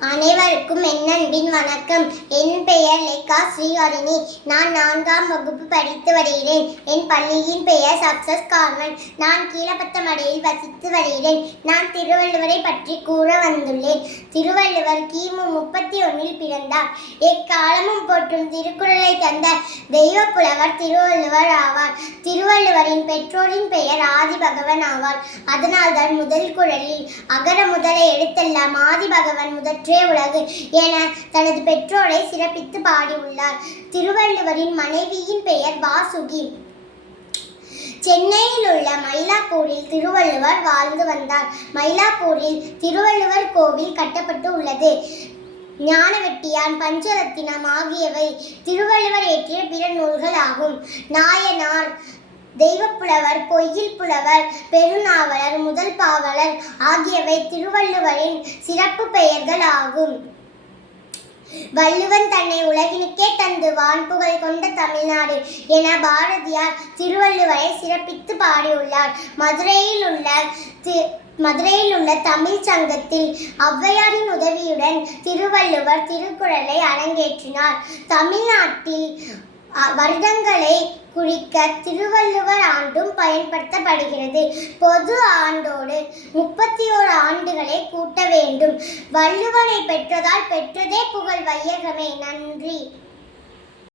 அனைவருக்கும் என் அன்பின் வணக்கம். என் பெயர் லேகா ஸ்ரீஹரிணி. நான் நான்காம் வகுப்பு படித்து வருகிறேன். என் பள்ளியின் பெயர் சக்சஸ் கான்வென்ட் நான் கீழப்பத்தமடையில் வசித்து வருகிறேன். நான் திருவள்ளுவரை பற்றி கூற வந்துள்ளேன். திருவள்ளுவர் கிமு முப்பத்தி ஒன்றில் பிறந்தார். எக்காலமும் போற்றும் திருக்குறளை தந்த தெய்வப்புலவர் திருவள்ளுவர் ஆவார். திருவள்ளுவரின் பெற்றோரின் பெயர் ஆதிபகவன் ஆவார். அதனால்தான் முதல் குரலில் அகர முதலை எடுத்தெல்லாம் ஆதி பகவன் முதல் பெற்றே உலகு என தனது பெற்றோரை சிறப்பித்து பாடியுள்ளார். திருவள்ளுவரின் மனைவியின் பெயர் வாசுகி. சென்னையில் உள்ள மயிலாப்பூரில் திருவள்ளுவர் வாழ்ந்து வந்தார். மயிலாப்பூரில் திருவள்ளுவர் கோவில் கட்டப்பட்டு உள்ளது. ஞானவெட்டியான் பஞ்சரத்தினம் ஆகியவை திருவள்ளுவர் இயற்றிய பிற நூல்கள் ஆகும். நாயனார் தெய்வப்புலவர் பொய்யில் புலவர் பெருநாவலர் முதல் பாவலர் ஆகியவை திருவள்ளுவரின் சிறப்பு பெயர்கள் ஆகும். வள்ளுவன் தன்னை உலகினுக்கே தந்து வான்புகழ் கொண்ட தமிழ்நாடு என பாரதியார் திருவள்ளுவரை சிறப்பித்து பாடியுள்ளார். மதுரையில் உள்ள தி- மதுரையில் உள்ள தமிழ் சங்கத்தில் ஔவையாரின் உதவியுடன் திருவள்ளுவர் திருக்குறளை அரங்கேற்றினார். தமிழ்நாட்டில் வருடங்களை குறிக்க திருவள்ளுவர் ஆண்டும் பயன்படுத்தப்படுகிறது. பொது ஆண்டோடு முப்பத்தி ஓரு ஆண்டுகளை கூட்ட வேண்டும். வள்ளுவனை பெற்றதால் பெற்றதே புகழ் வையகமே. நன்றி.